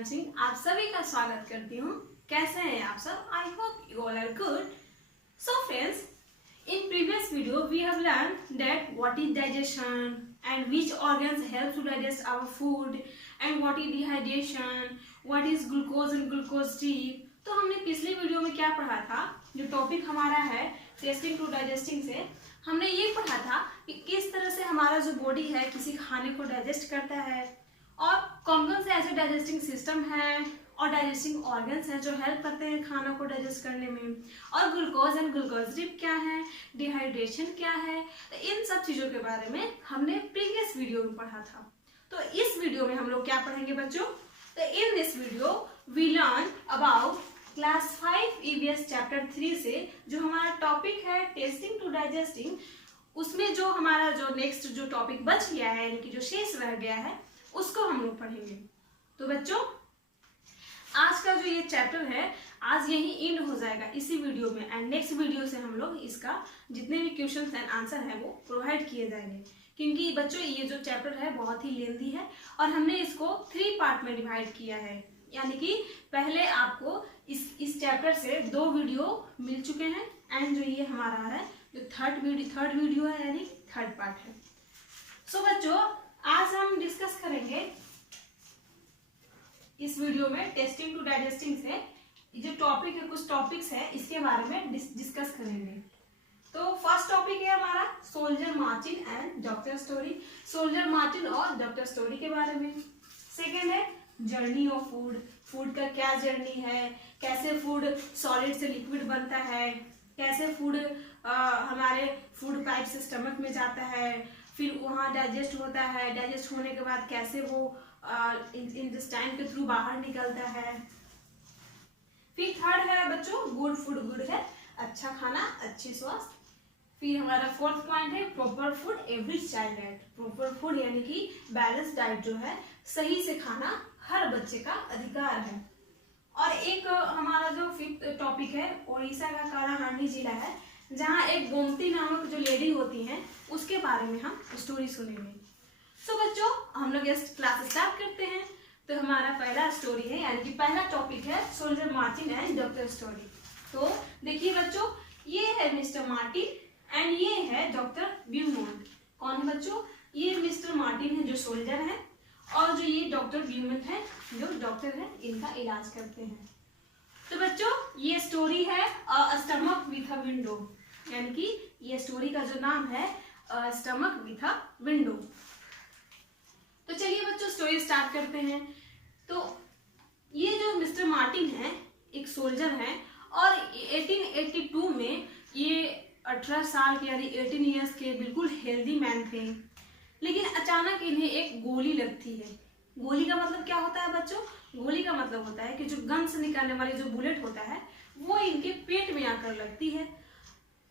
पूनम सिंह आप सभी का स्वागत करती हूँ। कैसे हैं आप सब? I hope you all are good. So friends, in previous video we have learned that what is digestion and which organs help to digest our food and what is dehydration, what is glucose and glucose T। तो हमने पिछले video में क्या पढ़ा था? जो topic हमारा है टेस्टिंग टू डाइजेस्टिंग से हमने ये पढ़ा था कि किस तरह से हमारा जो बॉडी है किसी खाने को डाइजेस्ट करता है और कौन कौन से ऐसे डाइजेस्टिंग सिस्टम है और डाइजेस्टिंग ऑर्गन्स हैं जो हेल्प करते हैं खाना को डाइजेस्ट करने में, और ग्लूकोज एंड ग्लूकोज डिप क्या है, डिहाइड्रेशन क्या है। तो इन सब चीजों के बारे में हमने प्रीवियस वीडियो में पढ़ा था। तो इस वीडियो में हम लोग क्या पढ़ेंगे बच्चों? तो in this video we learn about class 5 EVS chapter 3 से जो हमारा टॉपिक है टेस्टिंग टू डाइजेस्टिंग, उसमें जो हमारा जो नेक्स्ट जो टॉपिक बच गया है यानी कि जो शेष रह गया है उसको हम लोग पढ़ेंगे। तो बच्चों आज का जो ये चैप्टर है आज यही एंड हो जाएगा इसी वीडियो में, एंड नेक्स्ट वीडियो से हम लोग इसका जितने भी क्वेश्चंस एंड आंसर है वो प्रोवाइड किए जाएंगे, क्योंकि बच्चों ये जो चैप्टर है बहुत ही लेंथी है और हमने इसको 3 पार्ट में डिवाइड किया है। यानी कि पहले आपको इस चैप्टर से 2 वीडियो मिल चुके हैं एंड जो ये हमारा है जो थर्ड वीडियो है यानी थर्ड पार्ट है। सो बच्चों आज हम डिस्कस करेंगे इस वीडियो में टेस्टिंग टू डाइजेस्टिंग से जो टॉपिक है, कुछ टॉपिक्स है इसके बारे में डिस्कस करेंगे। तो फर्स्ट टॉपिक है हमारा soldier Martin and doctor story, soldier Martin और डॉक्टर स्टोरी के बारे में। सेकेंड है जर्नी ऑफ फूड, फूड का क्या जर्नी है, कैसे फूड सॉलिड से लिक्विड बनता है, कैसे फूड हमारे फूड पाइप से स्टमक में जाता है, फिर वहाँ डाइजेस्ट होता है, डाइजेस्ट होने के बाद कैसे वो इंटेस्टाइन के थ्रू बाहर निकलता है। फिर थर्ड है बच्चों गुड फूड, गुड है अच्छा खाना अच्छी स्वास्थ्य। फिर हमारा फोर्थ पॉइंट है proper food every child right, proper food यानी कि बैलेंस डाइट जो है सही से खाना हर बच्चे का अधिकार है। और एक हमारा जो फिफ्थ टॉपिक है उड़ीसा का कालाहांडी जिला है जहाँ एक गोमती नामक जो लेडी होती है उसके बारे में हम स्टोरी सुनेंगे। सो बच्चों हम लोग क्लास स्टार्ट करते हैं। तो हमारा पहला स्टोरी है यानी कि पहला टॉपिक है soldier Martin and doctor story. तो देखिए बच्चों ये है मिस्टर मार्टिन एंड ये है डॉक्टर ब्यूमोंट। कौन है बच्चों? ये मिस्टर मार्टिन है जो सोल्जर है और जो ये डॉक्टर ब्यूमोंट है जो डॉक्टर है, इनका इलाज करते हैं। तो बच्चों ये स्टोरी है स्टमक विथ अ विंडो, यानी कि ये स्टोरी का जो नाम है स्टमक विथ अ विंडो। तो चलिए बच्चों स्टोरी स्टार्ट करते हैं। तो ये जो मिस्टर मार्टिन है एक सोल्जर है और 1882 में ये 18 साल के यानी 18 इयर्स के बिल्कुल हेल्दी मैन थे, लेकिन अचानक इन्हें एक गोली लगती है। गोली का मतलब क्या होता है बच्चों? गोली का मतलब होता है कि जो गन से निकलने वाली जो बुलेट होता है वो इनके पेट में आकर लगती है।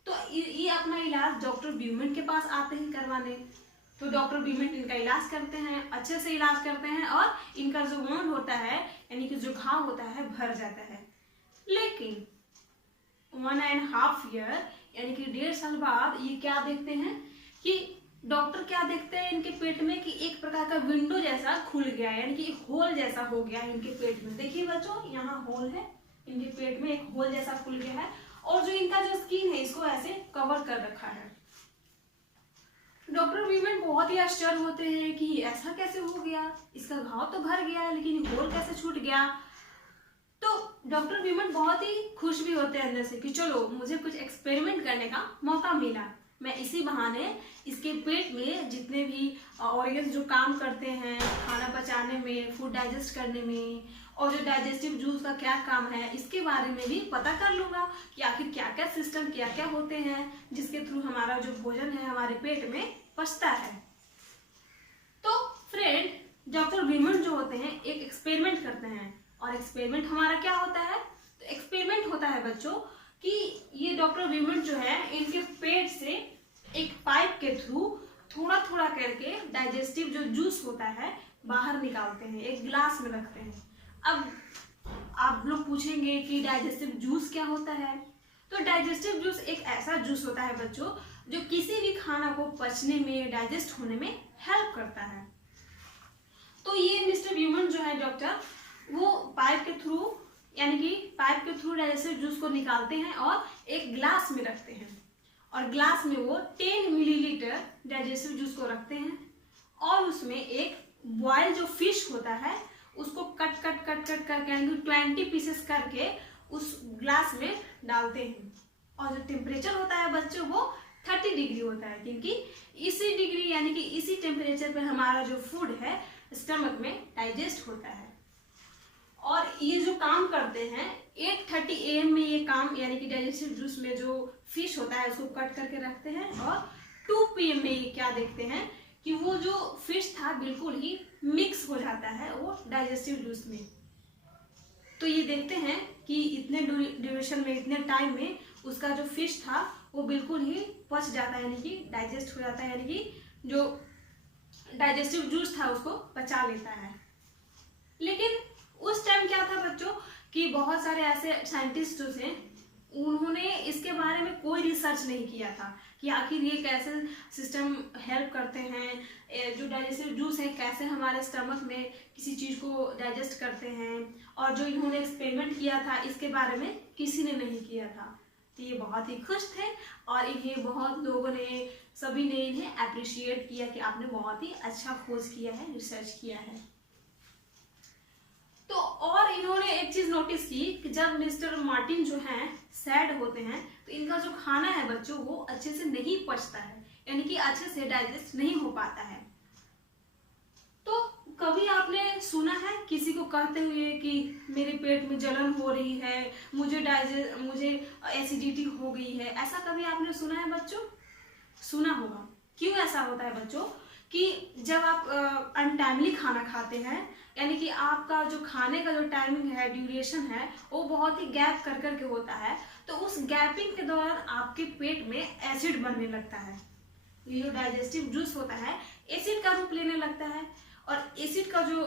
तो ये अपना इलाज डॉक्टर ब्यूमोंट के पास आते हैं करवाने। तो डॉक्टर ब्यूमोंट इनका इलाज करते हैं, अच्छे से इलाज करते हैं और इनका जो वुंड होता है यानी कि जो घाव होता है भर जाता है। लेकिन 1.5 ईयर यानी कि 1.5 साल बाद ये क्या देखते हैं कि डॉक्टर क्या देखते हैं इनके पेट में कि एक प्रकार का विंडो जैसा खुल गया है, यानी कि एक होल जैसा हो गया है इनके पेट में। देखिए बच्चों यहाँ होल है, इनके पेट में एक होल जैसा खुल गया है और जो इनका जो स्किन है इसको ऐसे कवर कर रखा है। डॉक्टर ब्यूमोंट बहुत ही आश्चर्य होते हैं कि ऐसा कैसे हो गया, इसका घाव तो भर गया है लेकिन होल कैसे छूट गया। तो डॉक्टर ब्यूमोंट बहुत ही खुश भी होते हैं अंदर से कि चलो मुझे कुछ एक्सपेरिमेंट करने का मौका मिला, मैं इसी बहाने इसके पेट में जितने भी ऑर्गन्स जो काम करते हैं खाना पचाने में, फूड डाइजेस्ट करने में और जो डाइजेस्टिव जूस का क्या काम है इसके बारे में भी पता कर लूंगा कि आखिर क्या क्या सिस्टम क्या क्या होते हैं जिसके थ्रू हमारा जो भोजन है हमारे पेट में पचता है। तो फ्रेंड डॉक्टर ब्यूमोंट जो होते हैं एक एक्सपेरिमेंट करते हैं और एक्सपेरिमेंट हमारा क्या होता है? तो एक्सपेरिमेंट होता है बच्चों कि ये डॉक्टर ब्यूमोंट जो है इनके पेट से एक पाइप के थ्रू थोड़ा थोड़ा करके डाइजेस्टिव जो जूस होता है बाहर निकालते हैं, एक गिलास में रखते हैं। अब आप लोग पूछेंगे कि डाइजेस्टिव जूस क्या होता है? तो डाइजेस्टिव जूस एक ऐसा जूस होता है बच्चों जो किसी भी खाना को पचने में, डाइजेस्ट होने में हेल्प करता है। तो ये मिस्टर ब्यूमोंट जो है डॉक्टर वो पाइप के थ्रू यानी कि पाइप के थ्रू डाइजेस्टिव जूस को निकालते हैं और एक ग्लास में रखते हैं और ग्लास में वो 10 मिलीलीटर डाइजेस्टिव जूस को रखते हैं और उसमें एक बॉयल जो फिश होता है उसको कट करके यानी 20 पीसेस करके उस ग्लास में डालते हैं और जो टेम्परेचर होता है बच्चों वो 30 डिग्री होता है, क्योंकि इसी डिग्री यानी कि इसी टेम्परेचर पर हमारा जो फूड है स्टमक में डाइजेस्ट होता है। और ये जो काम करते हैं 8:30 AM में ये काम यानी कि डाइजेस्टिव जूस में जो फिश होता है उसको कट करके रखते हैं और 2 PM में ये क्या देखते हैं कि वो जो फिश था बिल्कुल ही मिक्स हो जाता है वो डाइजेस्टिव जूस में। तो ये देखते हैं कि इतने ड्यूरेशन में, इतने टाइम में उसका जो फिश था वो बिल्कुल ही पच जाता है, यानी कि डाइजेस्ट हो जाता है, यानी कि जो डाइजेस्टिव जूस था उसको पचा लेता है। लेकिन उस टाइम क्या था बच्चों कि बहुत सारे ऐसे साइंटिस्ट जो थे उन्होंने इसके बारे में कोई रिसर्च नहीं किया था कि आखिर ये कैसे सिस्टम हेल्प करते हैं, जो डाइजेस्टिव जूस है कैसे हमारे स्टमक में किसी चीज़ को डाइजेस्ट करते हैं। और जो इन्होंने एक्सपेरिमेंट किया था इसके बारे में किसी ने नहीं किया था। तो ये बहुत ही खुश थे और इन्हें बहुत लोगों ने, सभी ने इन्हें अप्रिशिएट किया कि आपने बहुत ही अच्छा खोज किया है, रिसर्च किया है। तो और इन्होंने एक चीज नोटिस की कि जब मिस्टर मार्टिन जो हैं सैड होते हैं तो इनका जो खाना है बच्चों वो अच्छे से नहीं पचता है, यानी कि अच्छे से डाइजेस्ट नहीं हो पाता है। तो कभी आपने सुना है किसी को कहते हुए कि मेरे पेट में जलन हो रही है, मुझे एसिडिटी हो गई है, ऐसा कभी आपने सुना है बच्चों? सुना होगा। क्यों ऐसा होता है बच्चों कि जब आप अनटाइमली खाना खाते हैं, यानी कि आपका जो खाने का जो टाइमिंग है, ड्यूरेशन है, वो बहुत ही गैप कर करके होता है, तो उस गैपिंग के दौरान आपके पेट में एसिड बनने लगता है। ये जो डाइजेस्टिव जूस होता है एसिड का रूप लेने लगता है और एसिड का जो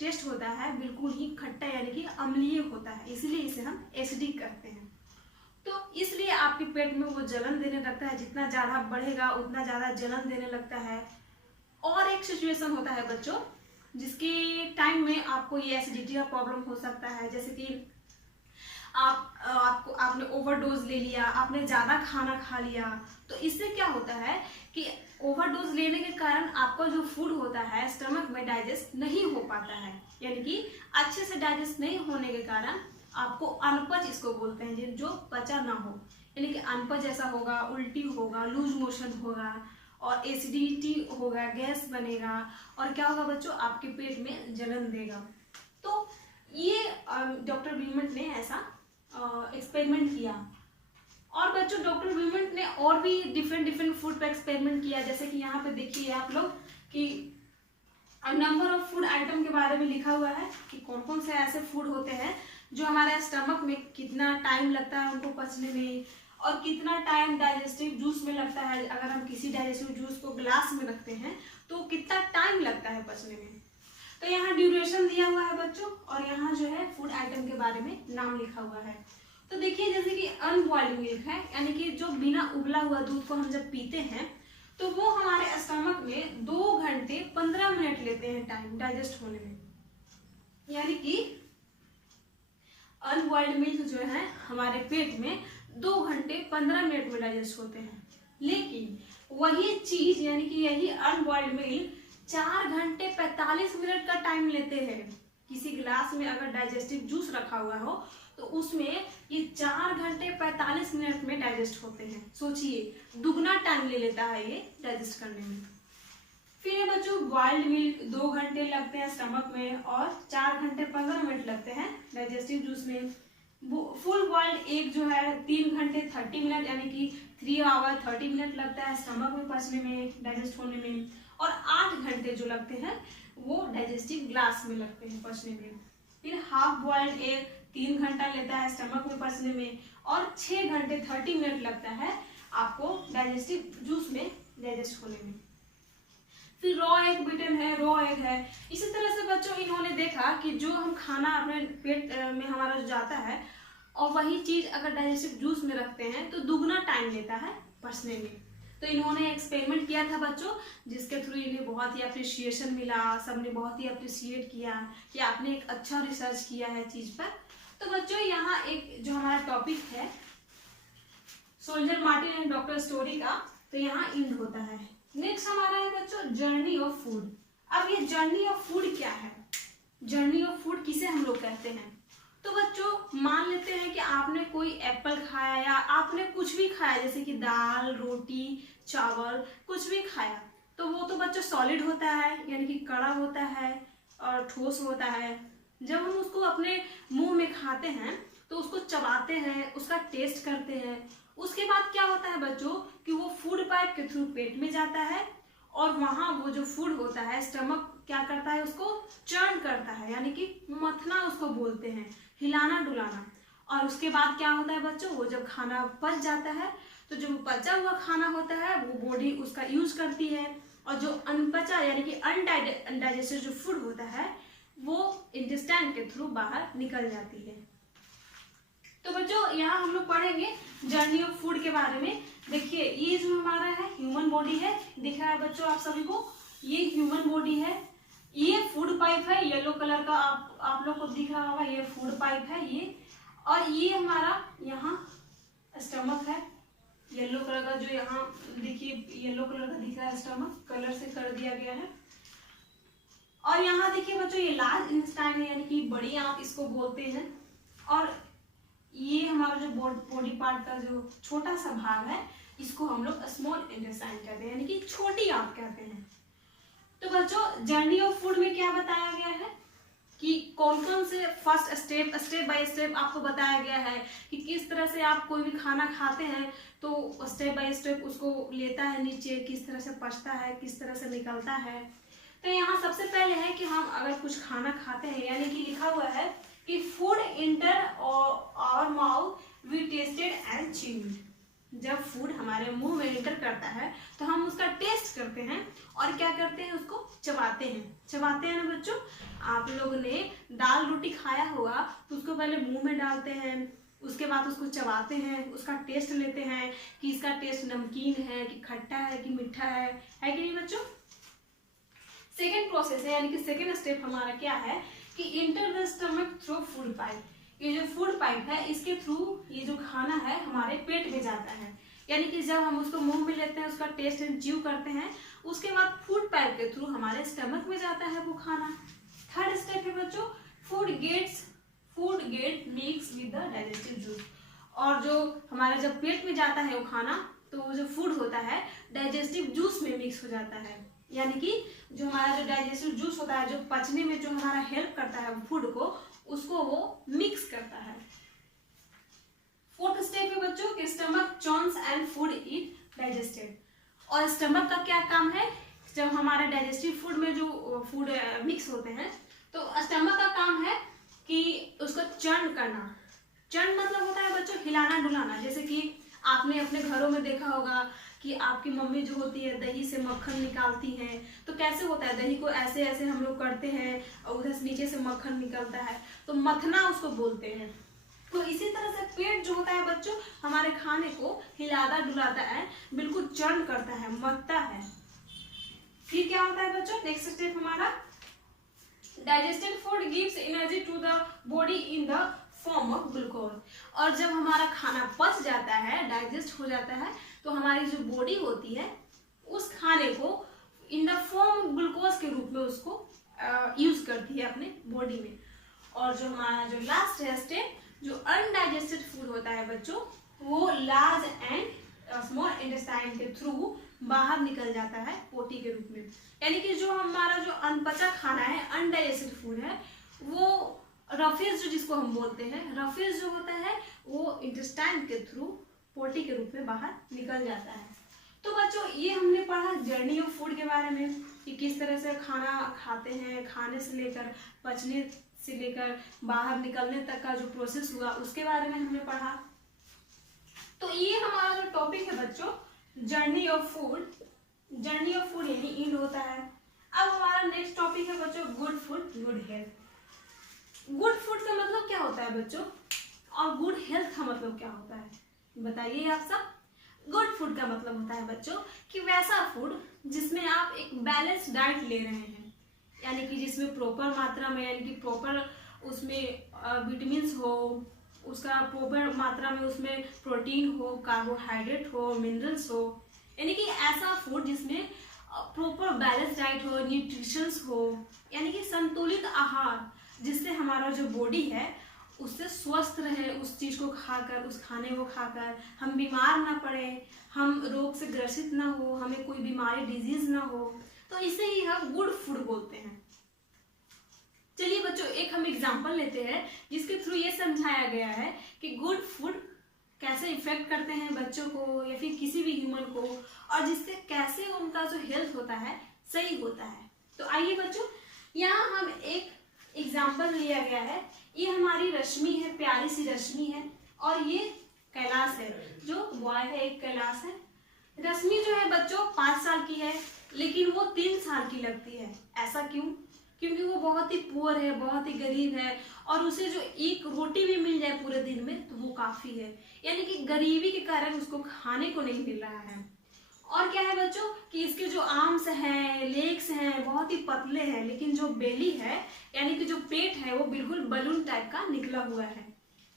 टेस्ट होता है बिल्कुल ही खट्टा यानी कि अम्लीय होता है, इसीलिए इसे हम एसिडिक कहते हैं। तो इसलिए आपके पेट में वो जलन देने लगता है, जितना ज़्यादा बढ़ेगा उतना ज़्यादा जलन देने लगता है। और एक सिचुएशन होता है बच्चों जिसके टाइम में आपको ये एसिडिटी का प्रॉब्लम हो सकता है, जैसे कि आपने ओवरडोज ले लिया, आपने ज़्यादा खाना खा लिया, तो इससे क्या होता है कि ओवरडोज लेने के कारण आपका जो फूड होता है स्टमक में डाइजेस्ट नहीं हो पाता है, यानी कि अच्छे से डाइजेस्ट नहीं होने के कारण आपको अनपच इसको बोलते हैं, जो पचा ना हो, यानी कि अनपच जैसा होगा, उल्टी होगा, लूज मोशन होगा और एसिडिटी होगा, गैस बनेगा और क्या होगा बच्चों आपके पेट में जलन देगा। तो ये डॉक्टर विलमट ने ऐसा एक्सपेरिमेंट किया। और बच्चों डॉक्टर विलमट ने और भी डिफरेंट फूड पे एक्सपेरिमेंट किया, जैसे कि यहाँ पे देखिए आप लोग कि नंबर ऑफ फूड आइटम के बारे में लिखा हुआ है कि कौन कौन से ऐसे फूड होते हैं जो हमारे स्टमक में कितना टाइम लगता है उनको पचने में और कितना टाइम डाइजेस्टिव जूस में लगता है। अगर हम किसी डाइजेस्टिव जूस को ग्लास में रखते हैं तो कितना टाइम लगता है पचने में। तो यहाँ ड्यूरेशन दिया हुआ है बच्चों और यहाँ जो है फूड आइटम के बारे में नाम लिखा हुआ है। तो देखिए जैसे कि अनबॉइल्ड मिल्क है, यानी कि जो बिना उबला हुआ दूध को हम जब पीते हैं तो वो हमारे स्टमक में 2 घंटे 15 मिनट लेते हैं टाइम डाइजेस्ट होने में, यानी कि अनबॉइल्ड मिल्क जो है हमारे पेट में 2 घंटे 15 मिनट में डाइजेस्ट होते हैं। लेकिन वही चीज यानी कि यही अनबॉइल्ड मिल्क 4 घंटे 45 मिनट का टाइम लेते हैं। किसी गिलास में अगर डाइजेस्टिव जूस रखा हुआ हो तो उसमें ये 4 घंटे 45 मिनट में डाइजेस्ट होते हैं। सोचिए दुगना टाइम ले लेता है ये डाइजेस्ट करने में। फिर ये बच्चों बॉइल्ड मिल्क 2 घंटे लगते हैं स्टमक में और 4 घंटे 15 मिनट लगते हैं डाइजेस्टिव जूस में। फुल बॉइल्ड एग जो है 3 घंटे 30 मिनट यानी कि 3 आवर 30 मिनट लगता है स्टमक में पचने में, डाइजेस्ट होने में, और 8 घंटे जो लगते हैं वो डाइजेस्टिव ग्लास में लगते हैं पचने में। फिर हाफ बॉइल्ड एग 3 घंटा लेता है स्टमक में पचने में और 6 घंटे 30 मिनट लगता है आपको डाइजेस्टिव जूस में डाइजेस्ट होने में। फिर रॉ एग बीटन है, रॉ एग है। इसी तरह से बच्चों इन्होंने देखा कि जो हम खाना अपने पेट में हमारा जो जाता है और वही चीज अगर डाइजेस्टिव जूस में रखते हैं तो दुगना टाइम लेता है पचने में। तो इन्होंने एक्सपेरिमेंट किया था बच्चों, जिसके थ्रू इन्हें बहुत ही अप्रिसिएशन मिला, सबने बहुत ही अप्रिशिएट किया कि आपने एक अच्छा रिसर्च किया है चीज पर। तो बच्चों यहाँ एक जो हमारा टॉपिक है soldier Martin and doctor story का, तो यहाँ इंड होता है। नेक्स्ट हमारा है बच्चों जर्नी ऑफ फूड। अब ये जर्नी ऑफ फूड क्या है, जर्नी ऑफ फूड किसे हम लोग कहते हैं? तो बच्चों मान लेते हैं कि आपने कोई एप्पल खाया या आपने कुछ भी खाया, जैसे कि दाल, रोटी, चावल, कुछ भी खाया, तो वो तो बच्चों सॉलिड होता है, यानी कि कड़ा होता है और ठोस होता है। जब हम उसको अपने मुंह में खाते हैं तो उसको चबाते हैं, उसका टेस्ट करते हैं, उसके बाद क्या होता है बच्चों कि वो फूड पाइप के थ्रू पेट में जाता है और वहां वो जो फूड होता है स्टमक क्या करता है, उसको चर्न करता है, यानी कि मथना उसको बोलते हैं, हिलाना डुलाना। और उसके बाद क्या होता है बच्चों, वो जब खाना पच जाता है तो जो पचा हुआ खाना होता है वो बॉडी उसका यूज करती है, और जो अनपचा यानी कि अनडाइजेस्टेड जो फूड होता है वो इंटेस्टाइन के थ्रू बाहर निकल जाती है। तो बच्चों यहाँ हम लोग पढ़ेंगे जर्नी ऑफ फूड के बारे में। देखिए ये जो हमारा है ह्यूमन बॉडी है, दिख रहा है बच्चों आप सभी को, ये ह्यूमन बॉडी है, ये फूड पाइप है, येलो कलर का आप लोग को दिख रहा होगा, ये फूड पाइप है ये, और ये हमारा यहाँ स्टमक है, येलो कलर का, जो यहाँ देखिए येलो कलर का दिख रहा है, स्टमक कलर से कर दिया गया है। और यहाँ देखिए बच्चों ये लार्ज इंटेस्टाइन है, यानी कि बड़ी आंत इसको बोलते हैं, और ये हमारा जो बॉडी पार्ट का जो छोटा सा भाग है इसको हम लोग स्मॉल इंटेस्टाइन कहते हैं, यानी कि छोटी आंत कहते हैं। तो बच्चों जर्नी ऑफ फूड में क्या बताया गया है कि कौन कौन से फर्स्ट स्टेप बाय स्टेप आपको बताया गया है कि किस तरह से आप कोई भी खाना खाते हैं तो स्टेप बाय स्टेप उसको लेता है नीचे, किस तरह से पचता है, किस तरह से निकलता है। तो यहाँ सबसे पहले है कि हम अगर कुछ खाना खाते हैं, यानी कि लिखा हुआ है कि food enter our mouth we tasted and chewed. जब फूड हमारे मुंह में एंटर करता है तो हम उसका टेस्ट करते हैं और क्या करते हैं, उसको चबाते हैं ना बच्चों। आप लोगों ने दाल रोटी खाया होगा तो उसको पहले मुंह में डालते हैं, उसके बाद उसको चबाते हैं, उसका टेस्ट लेते हैं कि इसका टेस्ट नमकीन है कि खट्टा है कि मीठा है कि नहीं बच्चों। सेकेंड प्रोसेस है, यानी कि सेकेंड स्टेप हमारा क्या है कि enter the stomach through food pipe. ये जो फूड पाइप है इसके थ्रू ये जो खाना है हमारे पेट में जाता है, यानी कि जब हम उसको मुंह में लेते हैं, उसका टेस्ट एंड च्यू करते हैं, उसके बाद फूड पाइप के थ्रू हमारे स्टमक में जाता है वो खाना। थर्ड स्टेप है बच्चों food gate mix with the digestive juice. और जो हमारे जब पेट में जाता है वो खाना तो वो जो फूड होता है डाइजेस्टिव जूस में मिक्स हो जाता है, यानी कि जो हमारा जो डाइजेस्टिव जूस होता है, जो पचने में जो हमारा हेल्प करता है फूड को, उसको वो मिक्स करता है। फोर्थ स्टेप है बच्चों कि stomach churns and food it digested. और स्टमक का क्या काम है, जब हमारे डाइजेस्टिव फूड में जो फूड मिक्स होते हैं तो स्टमक का काम है कि उसको चर्न करना। चर्न मतलब होता है बच्चों हिलाना डुलाना। जैसे कि आपने अपने घरों में देखा होगा कि आपकी मम्मी जो होती है दही से मक्खन निकालती हैं, तो कैसे होता है, दही को ऐसे ऐसे हम लोग करते हैं और उधर से नीचे से मक्खन निकलता है, तो मथना उसको बोलते हैं। तो इसी तरह से पेट जो होता है बच्चों हमारे खाने को हिलाता डुलाता है, बिल्कुल चर्न करता है, मथता है। फिर क्या होता है बच्चों, नेक्स्ट स्टेप हमारा digested food gives energy to the body in the form of glucose. और जब हमारा खाना पच जाता है, डाइजेस्ट हो जाता है, तो हमारी जो बॉडी होती है उस खाने को इन द फॉर्म ऑफ ग्लूकोज के रूप में उसको यूज करती है अपने बॉडी में। और जो हमारा जो लास्ट है स्टेप, जो अनडाइजेस्टेड फूड होता है बच्चों, वो लार्ज एंड स्मॉल इंटेस्टाइन के थ्रू बाहर निकल जाता है पोटी के रूप में। यानी कि जो हमारा जो अनपचा खाना है, अनडाइजेस्टेड फूड है, वो रफेज जो जिसको हम बोलते हैं, रफेज जो होता है वो इंटेस्टाइन के थ्रू पोटी के रूप में बाहर निकल जाता है। तो बच्चों ये हमने पढ़ा जर्नी ऑफ फूड के बारे में कि किस तरह से खाना खाते हैं, खाने से लेकर पचने से लेकर बाहर निकलने तक का जो प्रोसेस हुआ उसके बारे में हमने पढ़ा। तो ये हमारा जो टॉपिक है बच्चों journey of food, journey of food यानी इंड होता है। अब हमारा नेक्स्ट टॉपिक है बच्चों good food good health. Good food का मतलब क्या होता है बच्चों, और गुड हेल्थ का मतलब क्या होता है, बताइए आप सब। गुड फूड का मतलब होता है बच्चों कि वैसा फूड जिसमें आप एक बैलेंस डाइट ले रहे हैं, यानी कि जिसमें प्रॉपर मात्रा में, यानी कि प्रॉपर उसमें विटामिन्स हो, उसका प्रॉपर मात्रा में उसमें प्रोटीन हो, कार्बोहाइड्रेट हो, मिनरल्स हो, यानी कि ऐसा फूड जिसमें प्रॉपर बैलेंस डाइट हो, न्यूट्रिशंस हो, यानी कि संतुलित आहार, जिससे हमारा जो बॉडी है उससे स्वस्थ रहे, उस चीज को खाकर, उस खाने को खाकर हम बीमार ना पड़े, हम रोग से ग्रसित ना हो, हमें कोई बीमारी डिजीज ना हो, तो इसे ही हम गुड फूड बोलते हैं। चलिए बच्चों एक हम एग्जांपल लेते हैं जिसके थ्रू ये समझाया गया है कि गुड फूड कैसे इफेक्ट करते हैं बच्चों को या फिर किसी भी ह्यूमन को, और जिससे कैसे उनका जो हेल्थ होता है सही होता है। तो आइए बच्चों यहाँ हम एक एग्जाम्पल लिया गया है। ये हमारी रश्मि है, प्यारी सी रश्मि है, और ये कैलाश है, जो बॉय है, एक कैलाश है। रश्मि जो है बच्चों 5 साल की है, लेकिन वो 3 साल की लगती है। ऐसा क्यों? क्योंकि वो बहुत ही पुअर है, बहुत ही गरीब है, और उसे जो एक रोटी भी मिल जाए पूरे दिन में तो वो काफी है, यानी कि गरीबी के कारण उसको खाने को नहीं मिल रहा है। और क्या है बच्चों कि इसके जो आर्म्स हैं, लेग्स हैं, बहुत ही पतले हैं, लेकिन जो बेली है यानी कि जो पेट है वो बिल्कुल बलून टाइप का निकला हुआ है।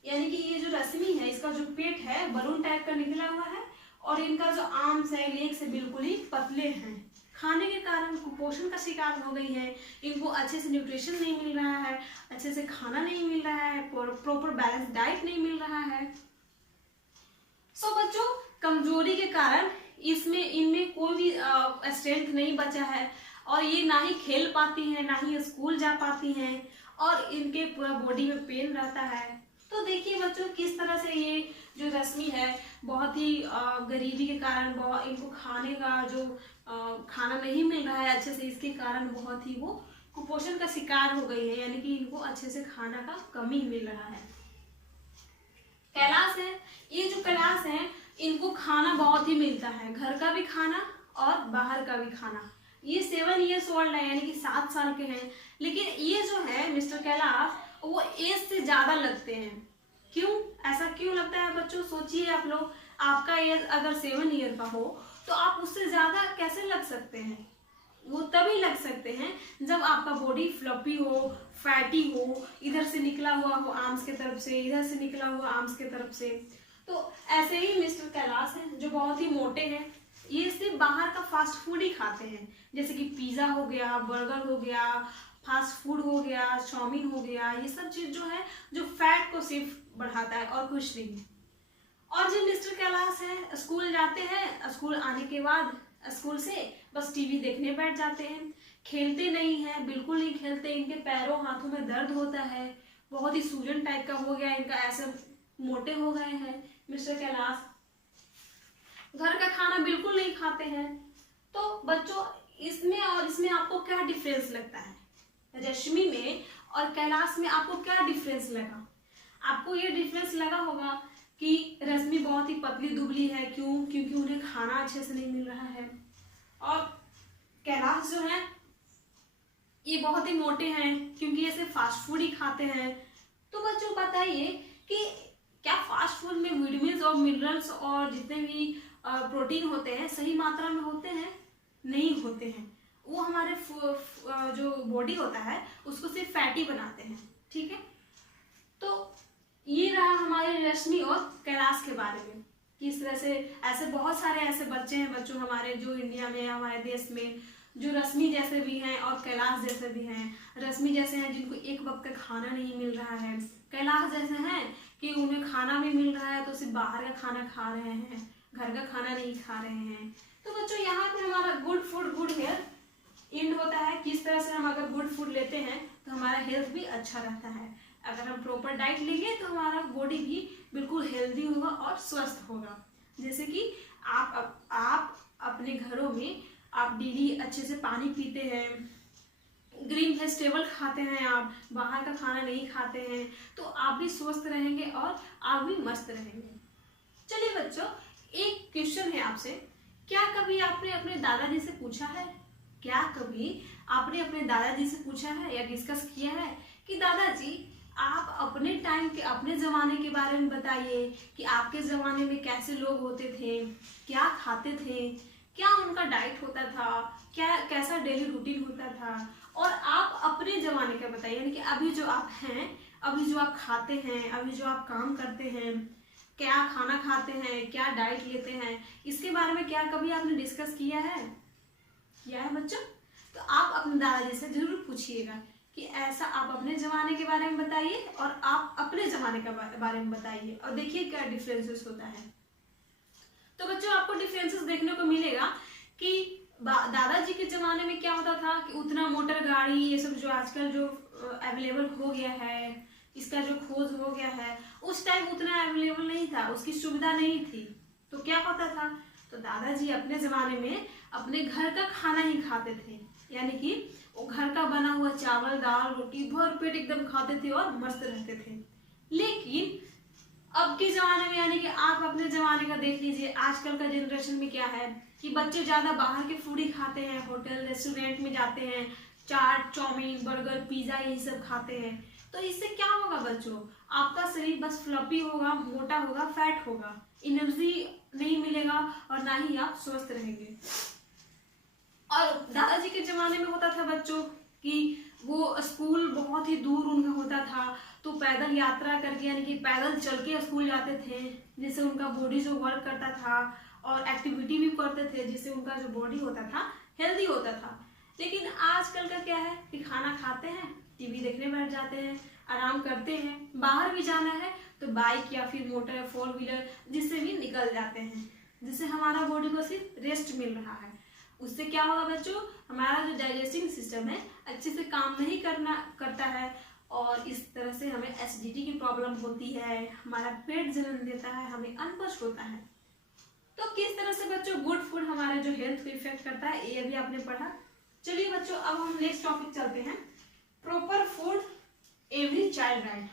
यानी कि ये जो रश्मि है इसका जो पेट है बलून टाइप का निकला हुआ है, और इनका जो आर्म्स है, लेग्स है, बिल्कुल ही पतले हैं। खाने के कारण कुपोषण का शिकार हो गई है, इनको अच्छे से न्यूट्रिशन नहीं मिल रहा है, अच्छे से खाना नहीं मिल रहा है, प्रॉपर बैलेंस डाइट नहीं मिल रहा है। सो बच्चों कमजोरी के कारण इनमें कोई भी स्ट्रेंथ नहीं बचा है, और ये ना ही खेल पाती हैं, ना ही स्कूल जा पाती हैं, और इनके पूरा बॉडी में पेन रहता है। तो देखिए बच्चों किस तरह से ये जो रश्मि है बहुत ही गरीबी के कारण, बहुत इनको खाने का जो खाना नहीं मिल रहा है अच्छे से, इसके कारण बहुत ही वो कुपोषण का शिकार हो गई है, यानी कि इनको अच्छे से खाना का कमी मिल रहा है। कैलाश है, ये जो कैलाश है इनको खाना बहुत ही मिलता है, घर का भी खाना और बाहर का भी खाना। ये 7 ईयर्स ओल्ड है, यानी कि 7 साल के हैं, लेकिन ये जो है मिस्टर कैलाश वो एज से ज्यादा लगते हैं। क्यों? ऐसा क्यों लगता है बच्चों? सोचिए आप लोग, आपका एज अगर 7 ईयर का हो तो आप उससे ज्यादा कैसे लग सकते हैं? वो तभी लग सकते हैं जब आपका बॉडी फ्लफी हो, फैटी हो, इधर से निकला हुआ हो आर्म्स के तरफ से, इधर से निकला हुआ आर्म्स के तरफ से। तो ऐसे ही मिस्टर कैलाश हैं जो बहुत ही मोटे हैं, ये सिर्फ बाहर का फास्ट फूड ही खाते हैं, जैसे कि पिज्जा हो गया, बर्गर हो गया, फास्ट फूड हो गया, चाउमीन हो गया, ये सब चीज जो है जो फैट को सिर्फ बढ़ाता है और कुछ नहीं। और जो मिस्टर कैलाश है स्कूल जाते हैं, स्कूल आने के बाद स्कूल से बस टीवी देखने बैठ जाते हैं, खेलते नहीं है, बिल्कुल नहीं खेलते, इनके पैरों हाथों में दर्द होता है, बहुत ही सूजन टाइप का हो गया इनका, ऐसे मोटे हो गए हैं मिस्टर कैलाश। घर का खाना बिल्कुल नहीं खाते हैं। तो बच्चों इसमें और इसमें आपको क्या डिफरेंस लगता है? रश्मि में और कैलाश में आपको क्या डिफरेंस लगा? आपको ये डिफरेंस लगा होगा कि रश्मि बहुत ही पतली दुबली है, क्यों? क्योंकि उन्हें खाना अच्छे से नहीं मिल रहा है, और कैलाश जो है ये बहुत ही मोटे हैं क्योंकि ये सिर्फ फास्ट फूड ही खाते हैं। तो बच्चों बताइए कि क्या फास्ट फूड में विटामिन्स और मिनरल्स और जितने भी प्रोटीन होते हैं सही मात्रा में होते हैं? नहीं होते हैं। वो हमारे जो बॉडी होता है उसको सिर्फ फैटी बनाते हैं। ठीक है, तो ये रहा हमारे रश्मि और कैलाश के बारे में। किस तरह से ऐसे बहुत सारे ऐसे बच्चे हैं बच्चों हमारे जो इंडिया में, हमारे देश में, जो रश्मि जैसे भी हैं और कैलाश जैसे भी हैं। रश्मि जैसे हैं जिनको एक वक्त का खाना नहीं मिल रहा है, कैलाश जैसे हैं कि उन्हें खाना भी मिल रहा है तो सिर्फ बाहर का खाना खा रहे हैं, घर का खाना नहीं खा रहे हैं। तो बच्चों यहाँ पे हमारा good food good health and होता है। किस तरह से हम अगर गुड फूड लेते हैं तो हमारा हेल्थ भी अच्छा रहता है। अगर हम प्रॉपर डाइट लेंगे तो हमारा बॉडी भी बिल्कुल हेल्दी होगा और स्वस्थ होगा। जैसे कि आप अपने घरों में आप डेली अच्छे से पानी पीते हैं, ग्रीन वेजिटेबल खाते हैं, आप बाहर का खाना नहीं खाते हैं, तो आप भी स्वस्थ रहेंगे और आप भी मस्त रहेंगे। चलिए बच्चों, एक क्वेश्चन है आपसे, क्या कभी आपने अपने दादाजी से पूछा है, क्या कभी आपने अपने दादाजी से पूछा है या डिस्कस किया है कि दादाजी आप अपने टाइम के, अपने ज़माने के बारे में बताइए कि आपके ज़माने में कैसे लोग होते थे, क्या खाते थे, क्या उनका डाइट होता था, क्या कैसा डेली रूटीन होता था। और आप अपने ज़माने का बताइए, यानी कि अभी जो आप हैं, अभी जो आप खाते हैं, अभी जो आप काम करते हैं, क्या खाना खाते हैं, क्या डाइट लेते हैं, इसके बारे में क्या कभी आपने डिस्कस किया है बच्चों? तो आप अपने दादाजी से जरूर पूछिएगा कि ऐसा आप अपने ज़माने के बारे में बताइए और आप अपने ज़माने के बारे में बताइए, और देखिए क्या डिफरेंसेस होता है। तो बच्चों आपको डिफरेंसेस देखने को मिलेगा कि दादाजी के ज़माने में क्या होता था कि उतना मोटर गाड़ी ये सब जो आजकल जो अवेलेबल हो गया है, इसका जो खोज हो गया है, उस टाइम उतना अवेलेबल नहीं था, उसकी सुविधा नहीं थी। तो क्या होता था, तो दादाजी अपने ज़माने में अपने घर का खाना ही खाते थे, यानी कि वो घर का बना हुआ चावल दाल रोटी भर पेट एकदम खाते थे और मस्त रहते थे। लेकिन अब के ज़माने में, यानी कि आप अपने ज़माने का देख लीजिए, आजकल का जनरेशन में क्या है कि बच्चे ज़्यादा बाहर के फूड ही खाते हैं, होटल रेस्टोरेंट में जाते हैं, चाट चाउमीन बर्गर पिज़्ज़ा यही सब खाते हैं। तो इससे क्या होगा बच्चों, आपका शरीर बस फ्लफी होगा, मोटा होगा, फैट होगा, एनर्जी नहीं मिलेगा और ना ही आप स्वस्थ रहेंगे। और दादाजी के ज़माने में होता था बच्चों कि वो स्कूल बहुत ही दूर उनका होता था, तो पैदल यात्रा करके, यानी कि पैदल चल के स्कूल जाते थे, जिससे उनका बॉडी जो वर्क करता था और एक्टिविटी भी करते थे, जिससे उनका जो बॉडी होता था हेल्दी होता था। लेकिन आजकल का क्या है कि खाना खाते हैं, टीवी देखने बैठ जाते हैं, आराम करते हैं, बाहर भी जाना है तो बाइक या फिर मोटर 4 व्हीलर जिससे भी निकल जाते हैं, जिससे हमारा बॉडी को सिर्फ रेस्ट मिल रहा है। उससे क्या होगा बच्चों, हमारा जो डाइजेस्टिंग सिस्टम है अच्छे से काम नहीं करता है, और इस तरह से हमें एसिडिटी की प्रॉब्लम होती है, हमारा पेट जलन देता है, हमें अनपच होता है। तो किस तरह से बच्चों गुड फूड हमारे जो हेल्थ को इफेक्ट करता है, ये भी आपने पढ़ा। चलिए बच्चों अब हम नेक्स्ट टॉपिक चलते हैं, proper food every child right.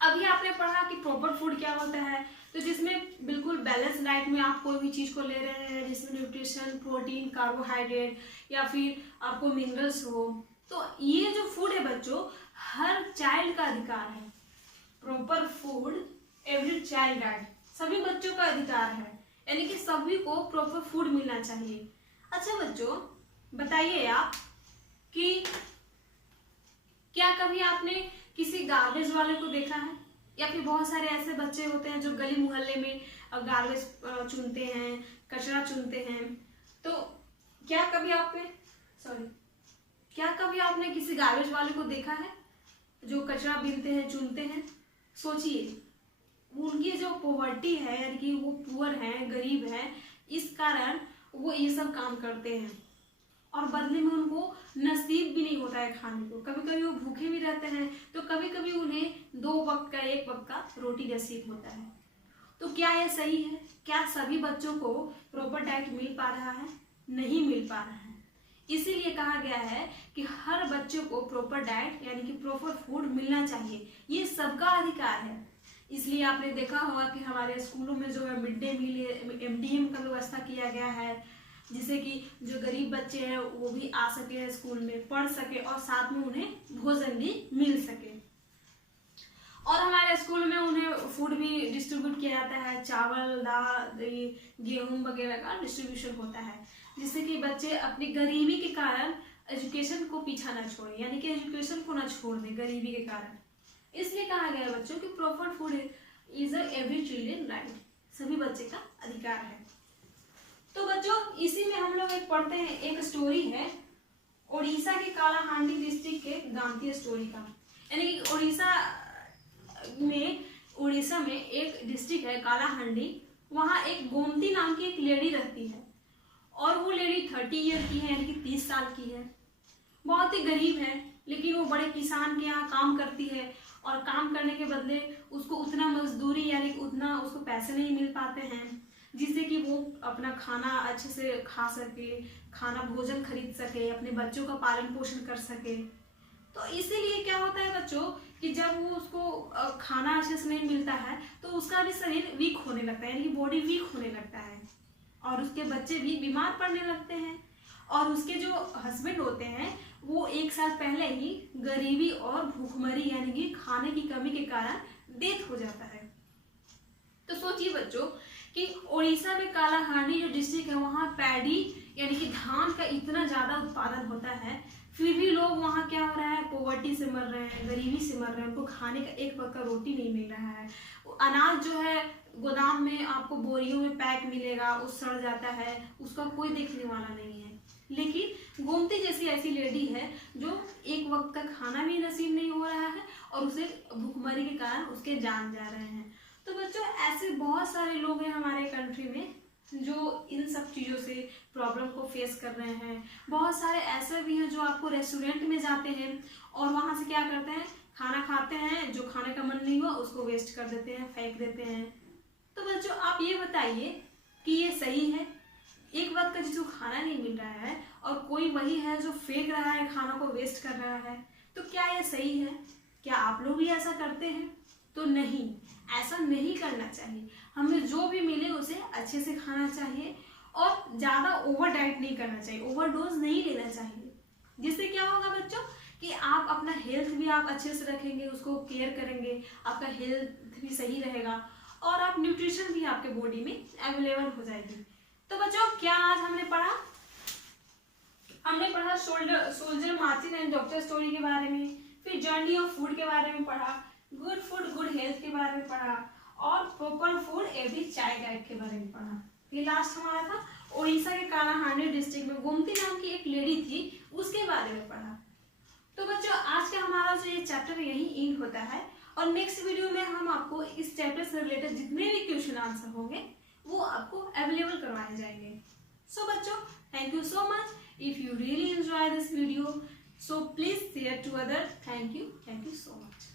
अभी आपने पढ़ा कि प्रॉपर फूड क्या होता है, तो जिसमें बिल्कुल बैलेंस डाइट में आप कोई भी चीज़ को ले रहे हैं, जिसमें न्यूट्रिशन प्रोटीन कार्बोहाइड्रेट या फिर आपको मिनरल्स हो, तो ये जो फूड है बच्चों हर चाइल्ड का अधिकार है। Proper food every child right, सभी बच्चों का अधिकार है, यानी कि सभी को प्रॉपर फूड मिलना चाहिए। अच्छा बच्चों बताइए आप कि क्या कभी आपने किसी गार्बेज वाले को देखा है, या फिर बहुत सारे ऐसे बच्चे होते हैं जो गली मोहल्ले में गार्बेज चुनते हैं, कचरा चुनते हैं। तो क्या कभी आपने किसी गार्बेज वाले को देखा है जो कचरा बीनते हैं, चुनते हैं? सोचिए उनकी जो पॉवर्टी है, यानी कि वो पुअर है, गरीब है, इस कारण वो ये सब काम करते हैं, और बदले में उनको नसीब भी नहीं होता है खाने को। कभी कभी वो भूखे भी रहते हैं, तो कभी कभी उन्हें 2 वक्त का 1 वक्त का रोटी नसीब होता है। तो क्या ये सही है? क्या सभी बच्चों को प्रॉपर डाइट मिल पा रहा है? नहीं मिल पा रहा है। इसीलिए कहा गया है कि हर बच्चे को प्रॉपर डाइट यानी कि प्रॉपर फूड मिलना चाहिए, ये सबका अधिकार है। इसलिए आपने देखा होगा कि हमारे स्कूलों में जो है मिड डे मील MDM का व्यवस्था किया गया है, जिससे कि जो गरीब बच्चे हैं वो भी आ सके स्कूल में, पढ़ सके और साथ में उन्हें भोजन भी मिल सके। और हमारे स्कूल में उन्हें फूड भी डिस्ट्रीब्यूट किया जाता है, चावल दाल गेहूं वगैरह का डिस्ट्रीब्यूशन होता है, जिससे कि बच्चे अपनी गरीबी के कारण एजुकेशन को पीछा ना छोड़े, यानी कि एजुकेशन को ना छोड़ दे गरीबी के कारण। इसलिए कहा गया है बच्चों कि proper food is every children right, सभी बच्चे का अधिकार है। तो बच्चों इसी में हम लोग एक पढ़ते हैं, एक स्टोरी है उड़ीसा के कालाहांडी डिस्ट्रिक्ट के गांधी स्टोरी का, यानी कि उड़ीसा में एक डिस्ट्रिक्ट है कालाहांडी, वहाँ एक गोमती नाम की एक लेडी रहती है, और वो लेडी 30 ईयर की है, यानी कि 30 साल की है, बहुत ही गरीब है, लेकिन वो बड़े किसान के यहाँ काम करती है, और काम करने के बदले उसको उतना मजदूरी यानी कि उतना उसको पैसे नहीं मिल पाते हैं, जिससे कि वो अपना खाना अच्छे से खा सके, खाना भोजन खरीद सके, अपने बच्चों का पालन पोषण कर सके। तो इसीलिए क्या होता है बच्चों कि जब वो उसको खाना अच्छे से नहीं मिलता है तो उसका भी शरीर वीक होने लगता है, यानी कि बॉडी वीक होने लगता है, और उसके बच्चे भी बीमार पड़ने लगते हैं। और उसके जो हस्बैंड होते हैं वो 1 साल पहले ही गरीबी और भूखमरी यानी कि खाने की कमी के कारण डेथ हो जाता है। तो सोचिए बच्चों कि उड़ीसा में कालाहांडी जो डिस्ट्रिक्ट है वहाँ पैडी यानी कि धान का इतना ज्यादा उत्पादन होता है, फिर भी लोग वहाँ क्या हो रहा है, पोवर्टी से मर रहे हैं, गरीबी से मर रहे हैं, उनको खाने का एक वक्त का रोटी नहीं मिल रहा है। अनाज जो है गोदाम में आपको बोरियों में पैक मिलेगा, वो सड़ जाता है, उसका कोई देखने वाला नहीं है। लेकिन गोमती जैसी ऐसी लेडी है जो एक वक्त का खाना भी नसीब नहीं हो रहा है और उसे भूखमरी के कारण उसके जान जा रहे हैं। तो बच्चों ऐसे बहुत सारे लोग हैं हमारे कंट्री में जो इन सब चीज़ों से प्रॉब्लम को फेस कर रहे हैं। बहुत सारे ऐसे भी हैं जो आपको रेस्टोरेंट में जाते हैं और वहाँ से क्या करते हैं, खाना खाते हैं, जो खाने का मन नहीं हुआ उसको वेस्ट कर देते हैं, फेंक देते हैं। तो बच्चों आप ये बताइए कि ये सही है? एक वक्त का जिसको खाना नहीं मिल रहा है और कोई वही है जो फेंक रहा है, खाना को वेस्ट कर रहा है, तो क्या ये सही है? क्या आप लोग भी ऐसा करते हैं? तो नहीं, ऐसा नहीं करना चाहिए। हमें जो भी मिले उसे अच्छे से खाना चाहिए और ज़्यादा ओवर डाइट नहीं करना चाहिए, ओवरडोज नहीं लेना चाहिए। जिससे क्या होगा बच्चों कि आप अपना हेल्थ भी आप अच्छे से रखेंगे, उसको केयर करेंगे, आपका हेल्थ भी सही रहेगा और आप न्यूट्रिशन भी आपके बॉडी में अवेलेबल हो जाएगी। तो बच्चों क्या आज हमने पढ़ा सोल्जर मार्चिन एंड डॉक्टर स्टोरी के बारे में, फिर जर्नी ऑफ फूड के बारे में पढ़ा, गुड फूड गुड हेल्थ के बारे में पढ़ा और proper food every child diet के बारे में पढ़ा। ये लास्ट हमारा था उड़ीसा के कालाहांडी डिस्ट्रिक्ट में गोमती नाम की एक लेडी थी, उसके बारे में पढ़ा। तो बच्चों आज का हमारा जो ये चैप्टर यही एंड होता है और नेक्स्ट वीडियो में हम आपको इस चैप्टर से रिलेटेड जितने भी क्वेश्चन आंसर होंगे वो आपको अवेलेबल करवाए जाएंगे। सो बच्चों thank you so much. If you really enjoy this video so please share to others. Thank you so much.